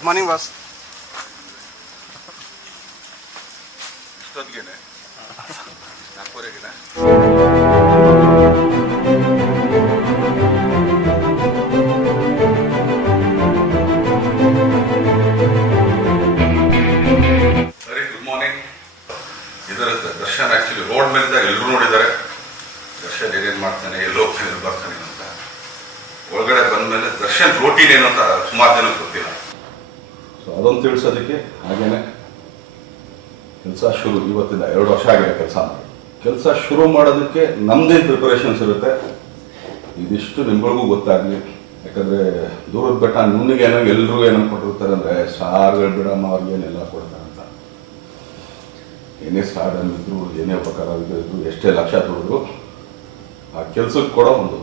Good morning boss. ಇಷ್ಟೊತ್ತಿಗೆ ನಾಲ್ಕೂವರೆಗೆ ಸರಿ. Good morning. ಇದರ ದರ್ಶನ್ ಆ್ಯಕ್ಚುಲಿ ರೋಡ್ ಮೇಲಿದ್ದಾಗ ಎಲ್ಲರೂ ನೋಡಿದ್ದಾರೆ ದರ್ಶನ್ ಏನೇನು ಮಾಡ್ತಾನೆ, ಎಲ್ಲೋ ಹೋಗ್ತಾನೆ, ಬರ್ತಾನೆ ಅಂತ. ಒಳಗಡೆ ಬಂದಮೇಲೆ ದರ್ಶನ್ ರೋಟೀನ್ ಏನು ಅಂತ ಸುಮಾರು ಜನಕ್ಕೆ ಗೊತ್ತಿಲ್ಲ. ಸೊ ಅದೊಂದು ತಿಳಿಸೋದಕ್ಕೆ ಹಾಗೇನೆ ಕೆಲಸ ಶುರು. ಇವತ್ತಿಂದ 2 ವರ್ಷ ಆಗಿದೆ ಕೆಲಸ ಶುರು ಮಾಡೋದಕ್ಕೆ ನಮ್ಮದೇನು ಪ್ರಿಪರೇಷನ್ಸ್ ಇರುತ್ತೆ ಇದಿಷ್ಟು ನಿಮ್ಗಳಿಗೂ ಗೊತ್ತಾಗಲಿ. ಯಾಕಂದರೆ ದೂರದ ಬೆಟ್ಟ ನುಣ್ಣಿಗೆ ಏನೋ ಎಲ್ಲರೂ ಏನೋ ಕೊಟ್ಟಿರ್ತಾರೆ ಅಂದರೆ ಸಾರುಗಳು ಬಿಡಮ್ಮ ಅವ್ರಿಗೇನೆಲ್ಲ ಕೊಡ್ತಾರೆ ಅಂತ. ಏನೇ ಸ್ಟಾರ್ಟ್ ಅಂದಿದ್ರು, ಏನೇ ಉಪಕಾರವಿದ್ರು, ಎಷ್ಟೇ ಲಕ್ಷ ದುಡಿದ್ರು ಆ ಕೆಲಸಕ್ಕೆ ಕೊಡೋ ಒಂದು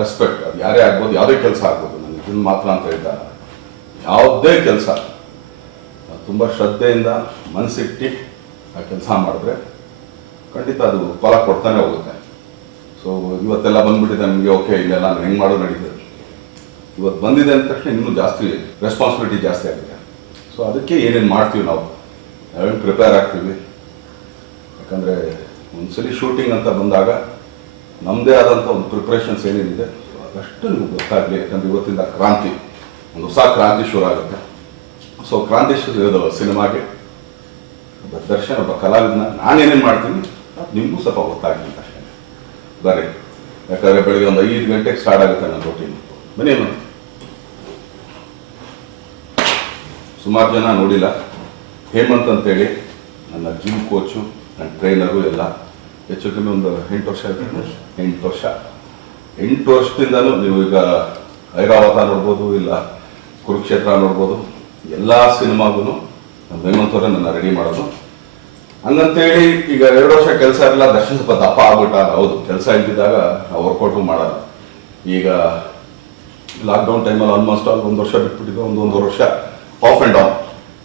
ರೆಸ್ಪೆಕ್ಟ್, ಅದು ಯಾರೇ ಆಗ್ಬೋದು, ಯಾವುದೇ ಕೆಲಸ ಆಗ್ಬೋದು. ನನಗೆ ಇದನ್ನು ಮಾತ್ರ ಅಂತ ಹೇಳ್ತಾ ಯಾವುದೇ ಕೆಲಸ ತುಂಬ ಶ್ರದ್ಧೆಯಿಂದ ಮನಸ್ಸಿಟ್ಟು ಆ ಕೆಲಸ ಮಾಡಿದ್ರೆ ಖಂಡಿತ ಅದು ಫಲ ಕೊಡ್ತಾನೆ ಹೋಗುತ್ತೆ. ಸೊ ಇವತ್ತೆಲ್ಲ ಬಂದ್ಬಿಟ್ಟಿದೆ ನಿಮಗೆ, ಓಕೆ ಇಲ್ಲೆಲ್ಲ ನಾನು ಹೆಂಗೆ ಮಾಡೋ ನಡೀತದೆ. ಇವತ್ತು ಬಂದಿದೆ ಅಂದ ತಕ್ಷಣ ಇನ್ನೂ ಜಾಸ್ತಿ ರೆಸ್ಪಾನ್ಸಿಬಿಲಿಟಿ ಜಾಸ್ತಿ ಆಗಿದೆ. ಸೊ ಅದಕ್ಕೆ ಏನೇನು ಮಾಡ್ತೀವಿ ನಾವೇನು ಪ್ರಿಪೇರ್ ಆಗ್ತೀವಿ. ಯಾಕಂದರೆ ಒಂದ್ಸಲಿ ಶೂಟಿಂಗ್ ಅಂತ ಬಂದಾಗ ನಮ್ಮದೇ ಆದಂಥ ಒಂದು ಪ್ರಿಪ್ರೇಷನ್ಸ್ ಏನೇನಿದೆ ಅದಷ್ಟು ನಿಮ್ಗೆ ಗೊತ್ತಾಗಲಿ. ಯಾಕಂದರೆ ಇವತ್ತಿಂದ ಕ್ರಾಂತಿ, ಒಂದು ಹೊಸ ಕ್ರಾಂತಿ ಶುರು ಆಗುತ್ತೆ. ಸೊ ಕ್ರಾಂತಿ ಸಿನಿಮಾಗೆ ಒಬ್ಬ ದರ್ಶನ್, ಒಬ್ಬ ಕಲಾವಿದನ ನಾನೇನೇನು ಮಾಡ್ತೀನಿ ನಿಮಗೂ ಸ್ವಲ್ಪ ಗೊತ್ತಾಗಲಿ ಅಂತ ಅಷ್ಟೇ. ಬರ್ರಿ, ಯಾಕಂದರೆ ಬೆಳಗ್ಗೆ ಒಂದು 5 ಗಂಟೆಗೆ ಸ್ಟಾರ್ಟ್ ಆಗುತ್ತೆ ನನ್ನ ರೋಟೀನ್. ಬನ್ನಿ. ಸುಮಾರು ಜನ ನೋಡಿಲ್ಲ, ಹೇಮಂತ್ ಅಂತೇಳಿ ನನ್ನ ಜಿಮ್ ಕೋಚು, ನನ್ನ ಟ್ರೈನರು ಎಲ್ಲ. ಹೆಚ್ಚು ಕಮ್ಮಿ ಒಂದು 8 ವರ್ಷ ಆಯ್ತು. 8 ವರ್ಷದಿಂದಲೂ ನೀವು ಈಗ ಐರಾವತ ನೋಡ್ಬೋದು, ಇಲ್ಲ ಕುರುಕ್ಷೇತ್ರ ನೋಡ್ಬೋದು, ಎಲ್ಲ ಸಿನಿಮಾಗೂ ನಮ್ಮ ಹೇಮಂತವರೇ ನನ್ನ ರೆಡಿ ಮಾಡೋದು. ಹಂಗಂತೇಳಿ ಈಗ 2 ವರ್ಷ ಕೆಲಸ ಇರಲ್ಲ, ದರ್ಶನ ಸ್ವಲ್ಪ ದಪ್ಪ ಆಗ್ಬಿಟ್ಟ. ಹೌದು, ಕೆಲಸ ಇಲ್ದಿದ್ದಾಗ ನಾವು ವರ್ಕೌಟು ಮಾಡೋದು. ಈಗ ಲಾಕ್ಡೌನ್ ಟೈಮಲ್ಲಿ ಆಲ್ಮೋಸ್ಟ್ 1 ವರ್ಷ ಬಿಟ್ಬಿಟ್ಟಿದ್ದು, 1.5 ವರ್ಷ ಆಫ್ ಆ್ಯಂಡ್ ಆನ್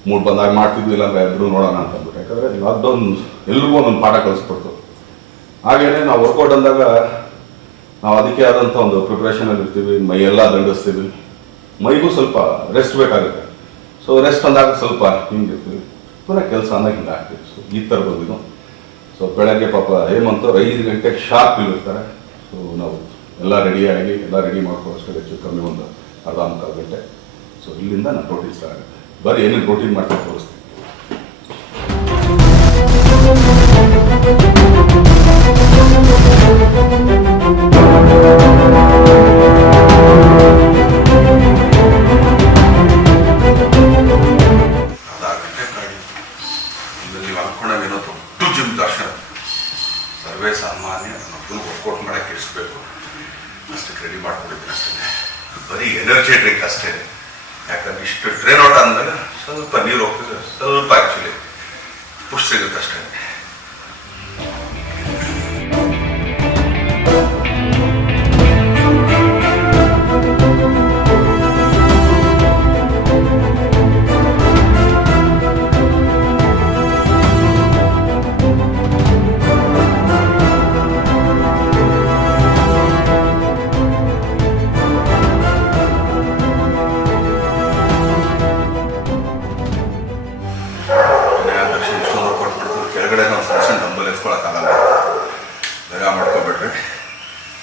ಮೂಡ್ ಬಂದಾಗ ಮಾಡ್ತಿದ್ವಿ, ಇಲ್ಲಾಂದ್ರೆ ಎಲ್ಲರೂ ನೋಡೋಣ ಅಂತ ಅಂದ್ಬಿಟ್ಟು. ಯಾಕಂದರೆ ಲಾಕ್ಡೌನ್ ಎಲ್ರಿಗೂ ಒಂದೊಂದು ಪಾಠ ಕಲಿಸ್ಕೊಡ್ತು. ಹಾಗೇನೆ ನಾವು ವರ್ಕೌಟ್ ಅಂದಾಗ ನಾವು ಅದಕ್ಕೆ ಆದಂಥ ಒಂದು ಪ್ರಿಪ್ರೇಷನಲ್ಲಿ ಇರ್ತೀವಿ, ಮೈಯೆಲ್ಲ ದಂಡಿಸ್ತೀವಿ, ಮೈಗೂ ಸ್ವಲ್ಪ ರೆಸ್ಟ್ ಬೇಕಾಗುತ್ತೆ. ಸೊ ರೆಸ್ಟ್ ಅಂದಾಗ ಸ್ವಲ್ಪ ಹಿಂಗಿರ್ತೀವಿ, ಪುನಃ ಕೆಲಸ ಅಂದಾಗ ಹಿಂಗೆ ಆಗ್ತೀವಿ. ಸೊ ಈ ಥರ ಬಂದಿದ್ದು. ಸೊ ಬೆಳಗ್ಗೆ ಪಾಪ ಹೇಮಂತವ್ರು 5 ಗಂಟೆಗೆ ಶಾರ್ಪ್ ಇಲ್ಲಿರ್ತಾರೆ. ಸೊ ನಾವು ಎಲ್ಲ ರೆಡಿಯಾಗಿ ಎಲ್ಲ ರೆಡಿ ಮಾಡ್ಕೊಳ್ಳೋಷ್ಟು ಹೆಚ್ಚು ಕಮ್ಮಿ ಒಂದು ಅರ್ಧ ಮುಕ್ಕಾಲು ಗಂಟೆ. ಸೊ ಇಲ್ಲಿಂದ ನಾನು ರೋಟೀನ್ ಸ್ಟಾರ್ಟ್ ಆಗುತ್ತೆ. ಬರೀ ಏನೇನು ರೋಟೀನ್ ಮಾಡ್ಕೊಂಡು ತೋರಿಸ್ತೀನಿ. ಸರ್ವೇ ಸಾಮಾನ್ಯ ನಮ್ಮನ್ನು ವರ್ಕೌಟ್ ಮಾಡೋಕ್ಕೆ ಇರಿಸ್ಬೇಕು ಅಷ್ಟಕ್ಕೆ ರೆಡಿ ಮಾಡ್ಕೊಂಡಿದ್ದೀನಿ ಅಷ್ಟೇ. ಬರೀ ಎನರ್ಜಿ ಡ್ರಿಂಕ್ ಅಷ್ಟೇ. ಯಾಕಂದ್ರೆ ಇಷ್ಟು ಟ್ರೈನ್ ಔಟ್ ಅಂದಾಗ ಸ್ವಲ್ಪ ನೀರು ಹೋಗ್ತದೆ, ಸ್ವಲ್ಪ ಆ್ಯಕ್ಚುಲಿ ಪುಷ್ ಸಿಗುತ್ತೆ ಅಷ್ಟೇ. ಕೆಳಗಡೆ ನಾವು ಸಣ್ಣ ಡಂಬಲ್ ಎತ್ಕೊಳಕ್ಕಾಗಲ್ಲ, ಬೇಗ ಮಾಡ್ಕೊಬಿಟ್ರೆ.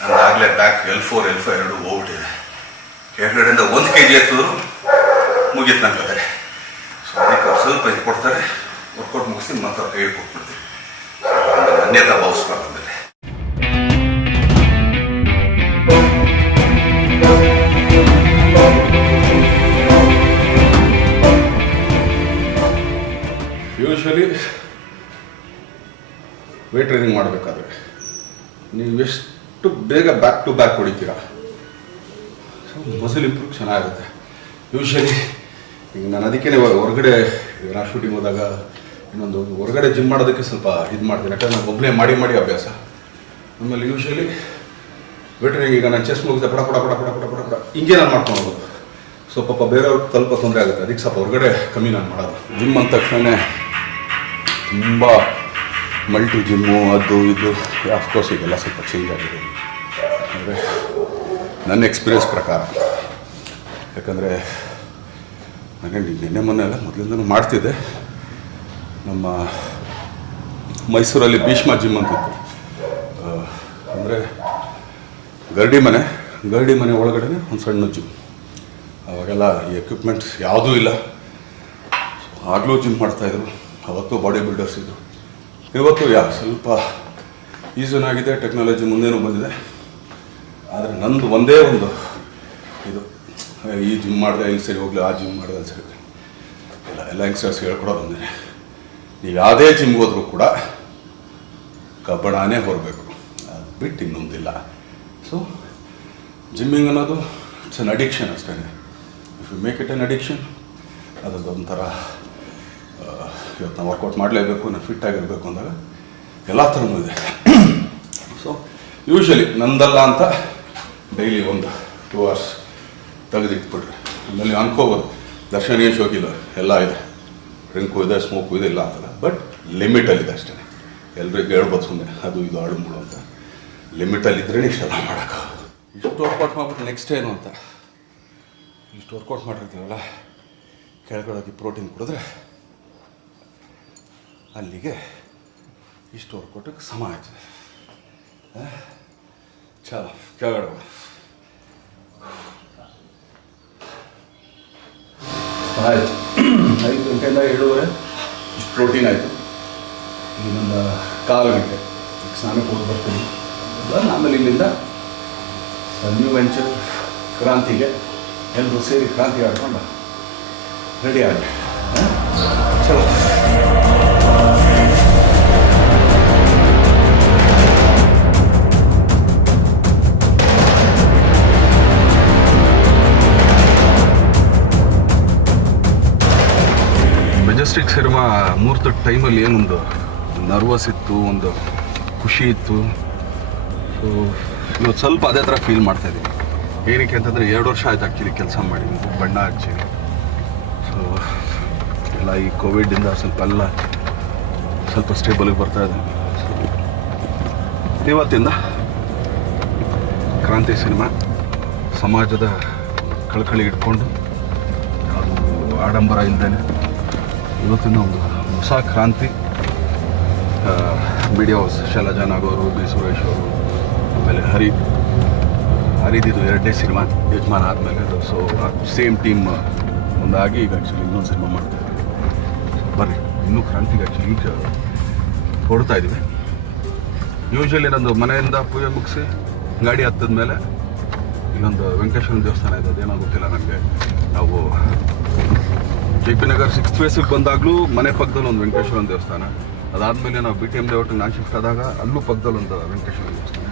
ನಂದಾಗಲೇ ಬ್ಯಾಕ್ L4 L5 2 ಹೋಗ್ಬಿಟ್ಟಿದೆ. ಕೆಳಗಡೆಯಿಂದ 1 kg ಎತ್ತಿದ್ರು ಮುಗೀತು ನನ್ನ ಕತೆ. ಸೊ ಅದಕ್ಕೆ ಅವ್ರು ಸ್ವಲ್ಪ ಇದು ಕೊಡ್ತಾರೆ, ವರ್ಕೌಟ್ ಮುಗಿಸಿ ಮತ್ತೆ ಅವ್ರು ಕೈಗೆ ಕೊಟ್ಬಿಡ್ತೀವಿ. ಅನ್ಯತಾ ಭಾವಿಸ್ಬಾರ್ದು. ಆಮೇಲೆ ಯೂಶ್ವಲಿ ವೇಟ್ ಟ್ರೈನಿಂಗ್ ಮಾಡಬೇಕಾದ್ರೆ ನೀವು ಎಷ್ಟು ಬೇಗ ಬ್ಯಾಕ್ ಟು ಬ್ಯಾಕ್ ಹೊಡಿತೀರಾ, ಸೊ ಮಸಲ್ ಇಂಪ್ರೂವ್ ಚೆನ್ನಾಗುತ್ತೆ. ಯೂಶ್ವಲಿ ಈಗ ನಾನು ಅದಕ್ಕೆ ಹೊರಗಡೆ ನಾ ಶೂಟಿಂಗ್ ಹೋದಾಗ ಇನ್ನೊಂದು ಹೊರಗಡೆ ಜಿಮ್ ಮಾಡೋದಕ್ಕೆ ಸ್ವಲ್ಪ ಇದು ಮಾಡ್ತೀನಿ. ಯಾಕಂದ್ರೆ ನಾನು ಒಬ್ಬನೇ ಮಾಡಿ ಅಭ್ಯಾಸ. ಆಮೇಲೆ ಯೂಶ್ವಲಿ ವೇಟ್ ಟ್ರೈನಿಂಗ್ ಈಗ ನಾನು ಚೆಸ್ಟ್ ಮುಗಿದ ಪಡ ಹಿಂಗೆ ನಾನು ಮಾಡ್ಕೊಂಡು ಹೋಗೋದು. ಸೊ ಪಾಪ ಬೇರೆಯವ್ರಿಗೆ ಸ್ವಲ್ಪ ತೊಂದರೆ ಆಗುತ್ತೆ. ಅದಕ್ಕೆ ಸ್ವಲ್ಪ ಹೊರಗಡೆ ಕಮ್ಮಿ ನಾನು ಮಾಡೋದು. ಜಿಮ್ ಅಂದ ತಕ್ಷಣ ತುಂಬ ಮಲ್ಟಿ ಜಿಮ್ಮು ಅದು ಇದು ಆಫ್ಕೋರ್ಸ್ ಈಗೆಲ್ಲ ಸ್ವಲ್ಪ ಚೇಂಜ್ ಆಗಿದೆ. ಅಂದರೆ ನನ್ನ ಎಕ್ಸ್ಪೀರಿಯನ್ಸ್ ಪ್ರಕಾರ, ಯಾಕಂದರೆ ಹಾಗೆ ನಿನ್ನೆ ಮೊನ್ನೆ ಎಲ್ಲ ಮೊದಲಿಂದನೂ ಮಾಡ್ತಿದ್ದೆ. ನಮ್ಮ ಮೈಸೂರಲ್ಲಿ ಭೀಷ್ಮ ಜಿಮ್ ಅಂತಿತ್ತು. ಅಂದರೆ ಗರಡಿ ಮನೆ ಒಳಗಡೆ ಒಂದು ಸಣ್ಣ ಜಿಮ್. ಅವಾಗೆಲ್ಲ ಈ ಎಕ್ವಿಪ್ಮೆಂಟ್ಸ್ ಯಾವುದೂ ಇಲ್ಲ. ಆಗಲೂ ಜಿಮ್ ಮಾಡ್ತಾಯಿದ್ರು. ಅವತ್ತು ಬಾಡಿ ಬಿಲ್ಡರ್ಸ್ ಇದ್ದರು. ಇವತ್ತು ಸ್ವಲ್ಪ ಈಸನಾಗಿದೆ, ಟೆಕ್ನಾಲಜಿ ಮುಂದೇನೂ ಬಂದಿದೆ. ಆದರೆ ನಂದು ಒಂದೇ ಒಂದು ಇದು, ಈ ಜಿಮ್ ಮಾಡಿದೆ ಇಲ್ಲಿ ಸರಿ ಹೋಗಲಿ, ಆ ಜಿಮ್ ಮಾಡಿದೆ ಅಲ್ಲಿ ಸರಿ ಎಲ್ಲ ಯಂಗ್ಸ್ಟರ್ಸ್ ಹೇಳ್ಕೊಡೋದು ಒಂದೇ, ನೀವು ಯಾವುದೇ ಜಿಮ್ಗೆ ಹೋದರೂ ಕೂಡ ಕಬ್ಬಣನೇ ಹೊರಬೇಕು, ಅದು ಬಿಟ್ಟು ಇನ್ನೊಂದಿಲ್ಲ. ಸೊ ಜಿಮ್ಮಿಂಗ್ ಅನ್ನೋದು ಇಟ್ಸ್ ಅನ್ ಅಡಿಕ್ಷನ್ ಅಷ್ಟೇ. If you make it an addiction, ಅದೊಂಥರ ಇವತ್ತು ನಾವು ವರ್ಕೌಟ್ ಮಾಡಲೇಬೇಕು, ನಾನು ಫಿಟ್ ಆಗಿರಬೇಕು ಅಂದಾಗ ಎಲ್ಲ ಥರನೂ ಇದೆ. ಸೊ ಯೂಶ್ವಲಿ ನಂದಲ್ಲ ಅಂತ ಡೈಲಿ ಒಂದು 2 hours ತೆಗೆದಿಟ್ಬಿಟ್ರೆ ಆಮೇಲೆ ಅನ್ಕೋಬೋದು ದರ್ಶನ ಏನು ಶೋಕಿಲ್ಲ, ಎಲ್ಲ ಇದೆ, ಡ್ರಿಂಕು ಇದೆ, ಸ್ಮೋಕು ಇದೆ, ಇಲ್ಲ ಅಂತಲ್ಲ. ಬಟ್ ಲಿಮಿಟಲ್ಲಿದೆ ಅಷ್ಟೇ. ಎಲ್ರಿಗೂ ಹೇಳ್ಬೋದು ಸುಮ್ಮನೆ ಅದು ಇದು ಆಡುಂಬುಳು ಅಂತ. ಲಿಮಿಟಲ್ಲಿದ್ದರೆ ಇಷ್ಟೆಲ್ಲ ಮಾಡೋಕ್ಕೆ. ಇಷ್ಟು ವರ್ಕೌಟ್ ಮಾಡ್ಬಿಟ್ಟು ನೆಕ್ಸ್ಟ್ ಏನು ಅಂತ, ಇಷ್ಟು ವರ್ಕೌಟ್ ಮಾಡಿರ್ತೀವಲ್ಲ, ಕೆಳಗಡೆ ಪ್ರೋಟೀನ್ ಕುಡಿದ್ರೆ ಅಲ್ಲಿಗೆ ಇಷ್ಟು ವರ್ಕೌಟಿಗೆ ಸಮ ಆಯ್ತದೆ. ಚಲೋ ಕೆಳಗಡೆ 5 ಗಂಟೆಯಿಂದ 7:30 ಇಷ್ಟು ಪ್ರೋಟೀನ್ ಆಯಿತು. ಇನ್ನೊಂದು 1/4 ಗಂಟೆ ಸ್ನಾನಕ್ಕೆ ಹೋಗಿ ಬರ್ತೀನಿ. ಆಮೇಲೆ ಇಲ್ಲಿಂದ ನ್ಯೂ ವೆಂಚರ್ ಕ್ರಾಂತಿಗೆ ಎಲ್ಲರೂ ಸೇರಿ ಕ್ರಾಂತಿ ಆಡ್ಕೊಂಡು ರೆಡಿ ಆಗಿ ಚಲೋ. ಮೆಜೆಸ್ಟಿಕ್ ಸಿನಿಮಾ ಮುಹೂರ್ತದ ಟೈಮಲ್ಲಿ ಏನೊಂದು ನರ್ವಸ್ ಇತ್ತು, ಒಂದು ಖುಷಿ ಇತ್ತು. ಸೊ ಇವತ್ತು ಸ್ವಲ್ಪ ಅದೇ ಥರ ಫೀಲ್ ಮಾಡ್ತಾಯಿದ್ದೀನಿ. ಏನಕ್ಕೆ ಅಂತಂದರೆ 2 ವರ್ಷ ಆಯ್ತು ಆ್ಯಕ್ಚುಲಿ ಕೆಲಸ ಮಾಡಿ, ಬಣ್ಣ ಹಚ್ಚಿ. ಸೊ ಎಲ್ಲ ಈ ಕೋವಿಡಿಂದ ಸ್ವಲ್ಪ ಸ್ಟೇಬಲಿಗೆ ಬರ್ತಾ ಇದೆ. ಸೊ ಇವತ್ತಿಂದ ಕ್ರಾಂತಿ ಸಿನಿಮಾ ಸಮಾಜದ ಕಳಕಳಿ ಇಟ್ಕೊಂಡು, ಅದು ಆಡಂಬರ ಇಲ್ಲದೇ ಇವತ್ತಿನ ಒಂದು ಹೊಸ ಕ್ರಾಂತಿ. ಮೀಡಿಯಾ ಹೌಸ್ ಶೈಲಜಾ ನಾಗವರು, ಬಿ ಸುರೇಶ್ ಅವರು, ಆಮೇಲೆ ಹರಿದಿದ್ದು 2ನೇ ಸಿನಿಮಾ ಯಜಮಾನ ಆದಮೇಲೆ. ಸೊ ಸೇಮ್ ಟೀಮ್ ಒಂದಾಗಿ ಈಗ ಆ್ಯಕ್ಚುಲಿ ಇನ್ನೊಂದು ಸಿನಿಮಾ ಮಾಡ್ತಾಯಿದ್ದೀವಿ. ಬರ್ರಿ, ಇನ್ನೂ ಕ್ರಾಂತಿಗೆ ಆ್ಯಕ್ಚುಲಿ ಈಗ ಹೊಡ್ತಾ ಇದ್ದೀವಿ. ಯೂಶ್ವಲಿ ನಂದು ಮನೆಯಿಂದ ಪೂಜೆ ಮುಗಿಸಿ ಗಾಡಿ ಹತ್ತದ ಮೇಲೆ ಇಲ್ಲೊಂದು ವೆಂಕಟೇಶ್ವರ ದೇವಸ್ಥಾನ ಇದೆ, ಅದೇನೋ ಗೊತ್ತಿಲ್ಲ ನನಗೆ. ನಾವು JP ನಗರ್ 6th ಫೇಸಿಗೆ ಬಂದಾಗಲೂ ಮನೆ ಪಕ್ಕದಲ್ಲಿ ಒಂದು ವೆಂಕಟೇಶ್ವರ ದೇವಸ್ಥಾನ. ಅದಾದಮೇಲೆ ನಾವು BTM ಲೇಔಟಿಗೆ ನಾನು ಶಿಫ್ಟ್ ಆದಾಗ ಅಲ್ಲೂ ಪಕ್ಕದಲ್ಲಿ ಒಂದು ವೆಂಕಟೇಶ್ವರ ದೇವಸ್ಥಾನ.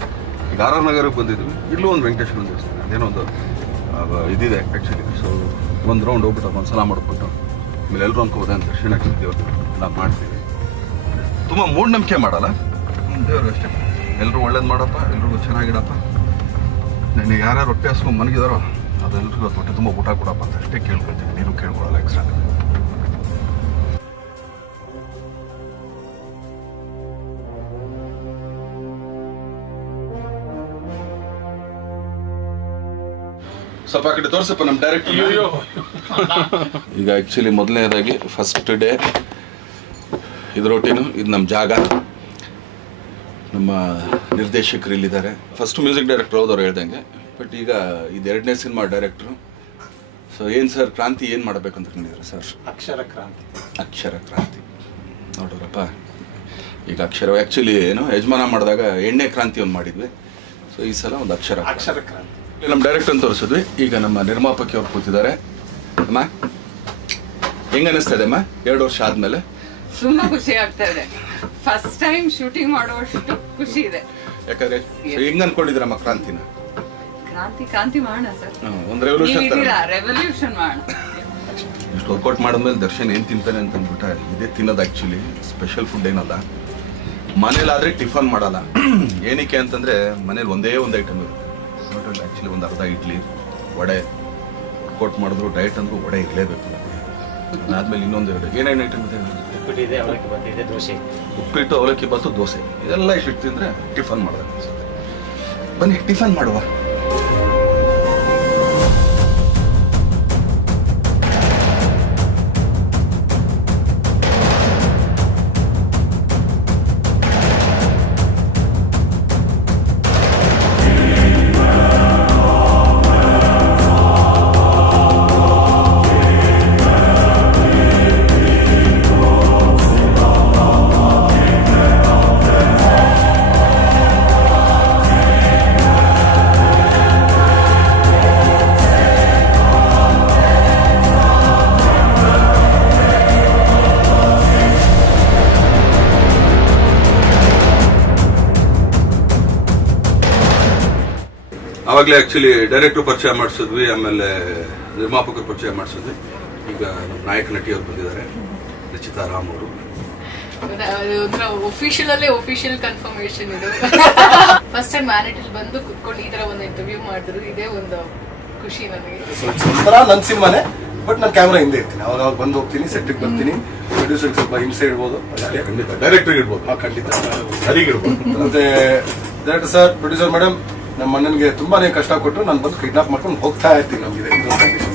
ಈಗ RR ನಗರಕ್ಕೆ ಬಂದಿದ್ವಿ, ಇಲ್ಲೂ ಒಂದು ವೆಂಕಟೇಶ್ವರ ದೇವಸ್ಥಾನ, ಅದೇನೋ ಒಂದು ಇದಿದೆ ಆ್ಯಕ್ಚುಲಿ. ಸೊ ಒಂದು ರೌಂಡ್ ಹೋಗ್ಬಿಟ್ಟು ಒಂದು ಸಲ ಮಾಡಿಬಿಟ್ಟು ಆಮೇಲೆ ಎಲ್ಲರೂ ಅನ್ಕೋಬೋದೇ ಅಂತ ದರ್ಶನ ಆಗ್ತಿದ್ವಿ. ಇವತ್ತು ಎಲ್ಲ ಮಾಡ್ತೀವಿ. ತುಂಬ ಮೂಢನಂಬಿಕೆ ಮಾಡಲ್ಲ, ದೇವ್ರಿಗೆ ಅಷ್ಟೇ. ಎಲ್ಲರೂ ಒಳ್ಳೇದು ಮಾಡಪ್ಪ, ಎಲ್ರಿಗೂ ಚೆನ್ನಾಗಿಡಪ್ಪ. ನನಗೆ ಯಾರ್ಯಾರು ಹೊಟ್ಟೆ ಹಸ್ಕೊಂಡು ಮನಗಿದಾರೋ ಅದೆಲ್ಲರಿಗೂ ಹೊಟ್ಟೆ ತುಂಬ ಊಟ ಕೊಡಪ್ಪ ಅಂತ ಅಷ್ಟೇ ಕೇಳ್ಕೊಳ್ತೀನಿ. ನೀನು ಕೇಳ್ಕೊಳಲ್ಲ ಎಕ್ಸ್ಟ್ರಾ. ಸ್ವಲ್ಪ ಆ ಕಡೆ ತೋರಿಸಪ್ಪ ನಮ್ಮ ಡೈರೆಕ್ಟ್. ಈಗ ಆ್ಯಕ್ಚುಲಿ ಮೊದಲನೇದಾಗಿ ಫಸ್ಟ್ ಡೇ ಇದು ರೋಟೀನು, ಇದು ನಮ್ಮ ಜಾಗ. ನಮ್ಮ ನಿರ್ದೇಶಕರು ಇಲ್ಲಿದ್ದಾರೆ. ಫಸ್ಟ್ ಮ್ಯೂಸಿಕ್ ಡೈರೆಕ್ಟರ್ ಹೌದವ್ರು ಹೇಳ್ದಂಗೆ. ಬಟ್ ಈಗ ಇದು 2ನೇ ಸಿನಿಮಾ ಡೈರೆಕ್ಟ್ರು. ಸೊ ಏನು ಸರ್, ಕ್ರಾಂತಿ ಏನು ಮಾಡಬೇಕಂತ ಕಂಡಿದ್ದಾರೆ ಸರ್? ಅಕ್ಷರ ಕ್ರಾಂತಿ ನೋಡ್ರಪ್ಪ. ಈಗ ಅಕ್ಷರ ಆ್ಯಕ್ಚುಲಿ ಏನು ಯಜಮಾನ ಮಾಡಿದಾಗ 8ನೇ ಕ್ರಾಂತಿ ಒಂದು ಮಾಡಿದ್ವಿ. ಸೊ ಈ ಸಲ ಒಂದು ಅಕ್ಷರ ಕ್ರಾಂತಿ. ನಮ್ಮ ಡೈರೆಕ್ಟ್ ಅಂತ ತೋರಿಸಿದ್ವಿ. ಈಗ ನಮ್ಮ ನಿರ್ಮಾಪಕಿ ಅವ್ರು ಕೂತಿದ್ದಾರೆ. ಅಮ್ಮ ಹೆಂಗ ಅನಿಸ್ತಾ ಇದೆ ಅಮ್ಮ 2 ವರ್ಷ ಆದ್ಮೇಲೆ? ತುಂಬಾ ಖುಷಿ ಆಗ್ತಾ ಇದೆ. ಫಸ್ಟ್ ಟೈಮ್ ಶೂಟಿಂಗ್ ಮಾಡುವಷ್ಟು ಖುಷಿ ಇದೆ. ಯಾಕಂದ್ರೆ ಹೆಂಗ್ ಅನ್ಕೊಂಡಿದ್ರಮ್ಮ ಕ್ರಾಂತಿನ? ಕ್ರಾಂತಿ ಮಾಡೋಣ ಸರ್, ಒಂದು ರೆವಲ್ಯೂಷನ್ ಮಾಡೋಣ. ಇಷ್ಟು ವರ್ಕೌಟ್ ಮಾಡಿದ್ಮೇಲೆ ದರ್ಶನ್ ಏನ್ ತಿಂತಾನೆ ಅಂತ ಅಂದ್ಬಿಟ್ಟ ಇದೇ ತಿನ್ನೋದು. ಆ್ಯಕ್ಚುಲಿ ಸ್ಪೆಷಲ್ ಫುಡ್ ಏನಲ್ಲ. ಮನೇಲಾದ್ರೆ ಟಿಫನ್ ಮಾಡಲ್ಲ. ಏನಕ್ಕೆ ಅಂತಂದ್ರೆ ಮನೇಲಿ ಒಂದೇ ಒಂದು ಐಟಮ್ ಇರುತ್ತೆ. ಆ್ಯಕ್ಚುಲಿ ಒಂದು ಅರ್ಧ ಇಡ್ಲಿ, ವಡೆ. ವರ್ಕೌಟ್ ಮಾಡಿದ್ರು ಡಯಟ್ ಅಂದ್ರೂ ವಡೆ ಇರಲೇಬೇಕು. ಅದಾದ್ಮೇಲೆ ಇನ್ನೊಂದು 2 ಏನೇನು ಐಟಮ್ ಇದೆ? ಉಪ್ಪಿಟ್ಟು, ಅವಲಕ್ಕಿ ಬಾತು, ದೋಸೆ. ಇದೆಲ್ಲ ಇಷ್ಟು ತಿಂದರೆ ಟಿಫನ್ ಮಾಡೋದು ಅನ್ಸುತ್ತೆ. ಬನ್ನಿ ಟಿಫನ್ ಮಾಡುವ. ಆವಾಗಲೇ ಆ್ಯಕ್ಚುಲಿ ಡೈರೆಕ್ಟ್ರು ಪರಿಚಯ ಮಾಡಿಸಿದ್ವಿ, ಆಮೇಲೆ ನಿರ್ಮಾಪಕರು ಪರಿಚಯ ಮಾಡಿಸಿದ್ವಿ. ಈಗ ನಮ್ಮ ನಾಯಕ ನಟಿಯವರು ಬಂದಿದ್ದಾರೆ, ರಚಿತಾ ರಾಮ್ ಅವರು. ಒಫಿಷಿಯಲ್ ಕನ್ಫರ್ಮೇಶನ್ ಇದು. ಫಸ್ಟ್ ಟೈಮ್ ಮ್ಯಾನಿಟಲ್ ಬಂದು ಕುತ್ಕೊಂಡು ಈ ತರ ಒಂದು ಇಂಟರ್ವ್ಯೂ ಮಾಡಿದ್ರು, ಇದೇ ಒಂದು ಖುಷಿ ನನಗೆ. ಒಂಥರ ನನ್ನ ಸಿನಿಮಾನೇ, ಬಟ್ ನಾನು ಕ್ಯಾಮ್ರಾ ಹಿಂದೆ ಇರ್ತೀನಿ. ಅವಾಗ ಬಂದು ಹೋಗ್ತೀನಿ, ಸೆಟ್ಟಿಗೆ ಬರ್ತೀನಿ. ಪ್ರೊಡ್ಯೂಸರ್ಗೆ ಸ್ವಲ್ಪ ಹಿಂಸೆ ಇಡ್ಬೋದು, ಖಂಡಿತ ಡೈರೆಕ್ಟರ್ಗೆ ಇಡ್ಬೋದು. ಖಂಡಿತ ಸರಿಗೆ ಇಡ್ಬೋದು. ಮತ್ತೆ ಡೈರೆಕ್ಟರ್ ಸರ್, ಪ್ರೊಡ್ಯೂಸರ್ ಮೇಡಮ್, ನಮ್ಮ ಅಣ್ಣನಿಗೆ ತುಂಬಾನೇ ಕಷ್ಟ ಕೊಟ್ಟರು. ನಾನು ಬಂದು ಕಿಡ್ನಾಪ್ ಮಾಡ್ಕೊಂಡು ಹೋಗ್ತಾ ಇರ್ತೀನಿ. ನಮಗೆ ಇದೊಂದು ಕಂಡೀಷನ್.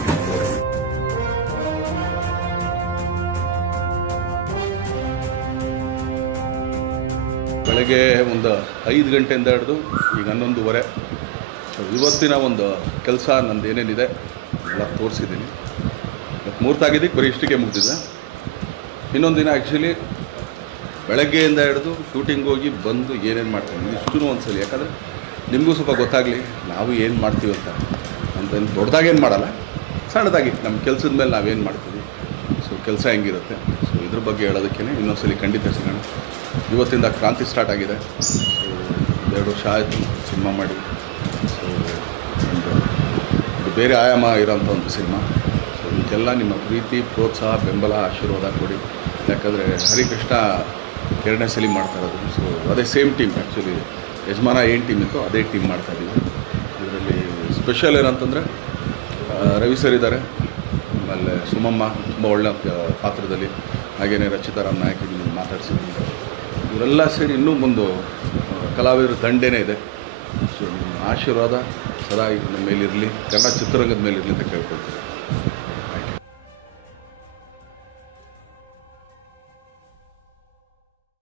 ಬೆಳಗ್ಗೆ ಒಂದು 5 ಗಂಟೆಯಿಂದ ಹಿಡಿದು ಈಗ 11:30. ಸೊ ಇವತ್ತಿನ ಒಂದು ಕೆಲಸ ನಂದು ಏನೇನಿದೆ ಎಲ್ಲ ತೋರಿಸಿದ್ದೀನಿ. ಇವತ್ತು ಮುಹೂರ್ತಾಗಿದ್ದಕ್ಕೆ ಬರೀ ಇಷ್ಟಕ್ಕೆ ಮುಗ್ದಿದೆ. ಇನ್ನೊಂದು ದಿನ ಆ್ಯಕ್ಚುಲಿ ಬೆಳಗ್ಗೆಯಿಂದ ಹಿಡಿದು ಶೂಟಿಂಗ್ ಹೋಗಿ ಬಂದು ಏನೇನು ಮಾಡ್ತೀನಿ ಇಷ್ಟೂ ಒಂದ್ಸಲಿ, ಯಾಕಂದರೆ ನಿಮಗೂ ಸ್ವಲ್ಪ ಗೊತ್ತಾಗಲಿ ನಾವು ಏನು ಮಾಡ್ತೀವಿ ಅಂತ ದೊಡ್ಡದಾಗೇನು ಮಾಡಲ್ಲ, ಸಣ್ಣದಾಗಿ ನಮ್ಮ ಕೆಲಸದ ಮೇಲೆ ನಾವೇನು ಮಾಡ್ತೀವಿ, ಸೊ ಕೆಲಸ ಹೆಂಗಿರುತ್ತೆ, ಸೊ ಇದ್ರ ಬಗ್ಗೆ ಹೇಳೋದಕ್ಕೇ ಇನ್ನೊಂದ್ಸಲಿ ಖಂಡಿತ ಸಿಗೋಣ. ಇವತ್ತಿಂದ ಕ್ರಾಂತಿ ಸ್ಟಾರ್ಟ್ ಆಗಿದೆ. ಸೊ 2 ವರ್ಷ ಆಯಿತು ಸಿನಿಮಾ ಮಾಡಿ. ಸೊ ಇದು ಬೇರೆ ಆಯಾಮ ಇರೋಂಥ ಒಂದು ಸಿನಿಮಾ. ಸೊ ಇದಕ್ಕೆಲ್ಲ ನಿಮ್ಮ ಪ್ರೀತಿ, ಪ್ರೋತ್ಸಾಹ, ಬೆಂಬಲ, ಆಶೀರ್ವಾದ ಕೊಡಿ. ಯಾಕಂದರೆ ಹರಿಕೃಷ್ಣ 2ನೇ ಸಲ ಮಾಡ್ತಾ ಇರೋದು. ಸೊ ಅದೇ ಸೇಮ್ ಟೀಮ್, ಆ್ಯಕ್ಚುಲಿ ಯಜಮಾನ ಏನು ಟೀಮ್ ಇತ್ತು ಅದೇ ಟೀಮ್ ಮಾಡ್ತಾಯಿದ್ದೀವಿ. ಇದರಲ್ಲಿ ಸ್ಪೆಷಲ್ ಏನಂತಂದರೆ ರವಿ ಸರ್ ಇದ್ದಾರೆ, ಆಮೇಲೆ ಸುಮಮ್ಮ ತುಂಬ ಒಳ್ಳೆ ಪಾತ್ರದಲ್ಲಿ, ಹಾಗೆಯೇ ರಚಿತಾ ರಾಮ್ ನಾಯಕಿ ಮಾತಾಡ್ಸಿದ್ದೀನಿ. ಇವರೆಲ್ಲ ಸೇರಿ ಇನ್ನೂ ಒಂದು ಕಲಾವಿದರ ದಂಡೇನೇ ಇದೆ. ಸೊ ನಿಮ್ಮ ಆಶೀರ್ವಾದ ಸದಾ ನಮ್ಮ ಮೇಲಿರಲಿ, ಕನ್ನಡ ಚಿತ್ರರಂಗದ ಮೇಲಿರಲಿ ಅಂತ ಕೇಳ್ಕೊಳ್ತೀನಿ.